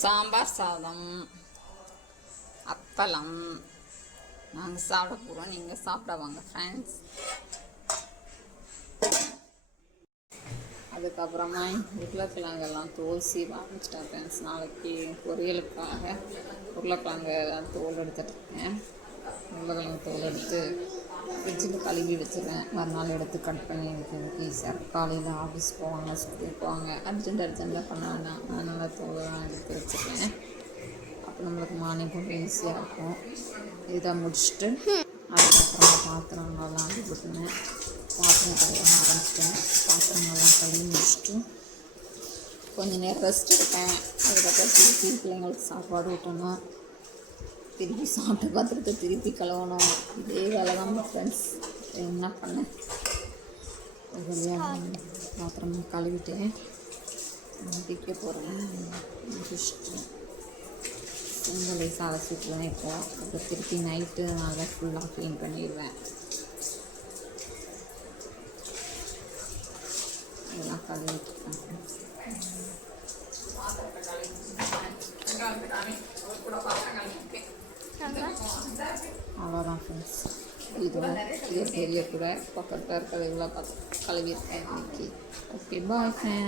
சாம்பார் சாதம், அப்பளம். நாங்கள் சாப்பிட போகிறோம், நீங்கள் சாப்பிட வாங்க ஃப்ரெண்ட்ஸ். அதுக்கப்புறமா உருளைக்கிழங்கெல்லாம் தோல் சீவ ஆரம்பிச்சிட்டேன் ஃப்ரெண்ட்ஸ். நாளைக்கு பொரியலுக்காக உருளைக்கிழங்கெல்லாம் தோல் எடுத்துகிட்ருக்கேன். உருளைக்கிழங்கு தோல் எடுத்து ஃப்ரிட்ஜில் கழுவி வச்சுருவேன். மறுநாள் எடுத்து கட் பண்ணி வைக்கிறதுக்கு ஈஸியாக இருக்கும். காலையில் ஆஃபீஸ் போவாங்க, ஸ்கூல் போவாங்க, அர்ஜென்ட்டாக பண்ண வேண்டாம். அதனால் தோலெல்லாம் எடுத்து வச்சுருக்கேன். அப்போ நம்மளுக்கு மார்னிங் கொஞ்சம் ஈஸியாக இருக்கும். இதை முடிச்சுட்டு அதுக்கப்புறமா பாத்திரங்கள்லாம் அடி போட்டுனேன். பாத்திரம் கழுவ ஆரம்பிச்சிட்டேன். பாத்திரங்கள்லாம் கழுவி முடிச்சுட்டு கொஞ்சம் நேரம் ரெஸ்ட் எடுப்பேன். அதுக்கப்புறம் திருப்பி பிள்ளைங்களுக்கு சாப்பாடு ஊட்டணும். திருப்பி சாப்பிட்ட பாத்திரத்தை திருப்பி கழுவணும். இதே வேலை தான் ஃப்ரெண்ட்ஸ். என்ன பண்ணேன், பாத்திரம் கழுவிட்டேன். டிக்க போகிறேன். முடிச்சுட்டு உங்களை அலசிட்டுலாம் இப்போ அப்புறம் திருப்பி நைட்டு நல்லா ஃபுல்லாக க்ளீன் பண்ணிடுவேன். இதெல்லாம் கழுவிட்டுருக்கேன் ஃப்ரெண்ட்ஸ். அவ்வளோதான் ஃப்ரெண்ட்ஸ். இது பெரிய கூட பக்கத்தில் இருக்கிற இவ்வளோ பார்த்து கழுவிருக்கேன் இன்னைக்கு. Okay, bye friends.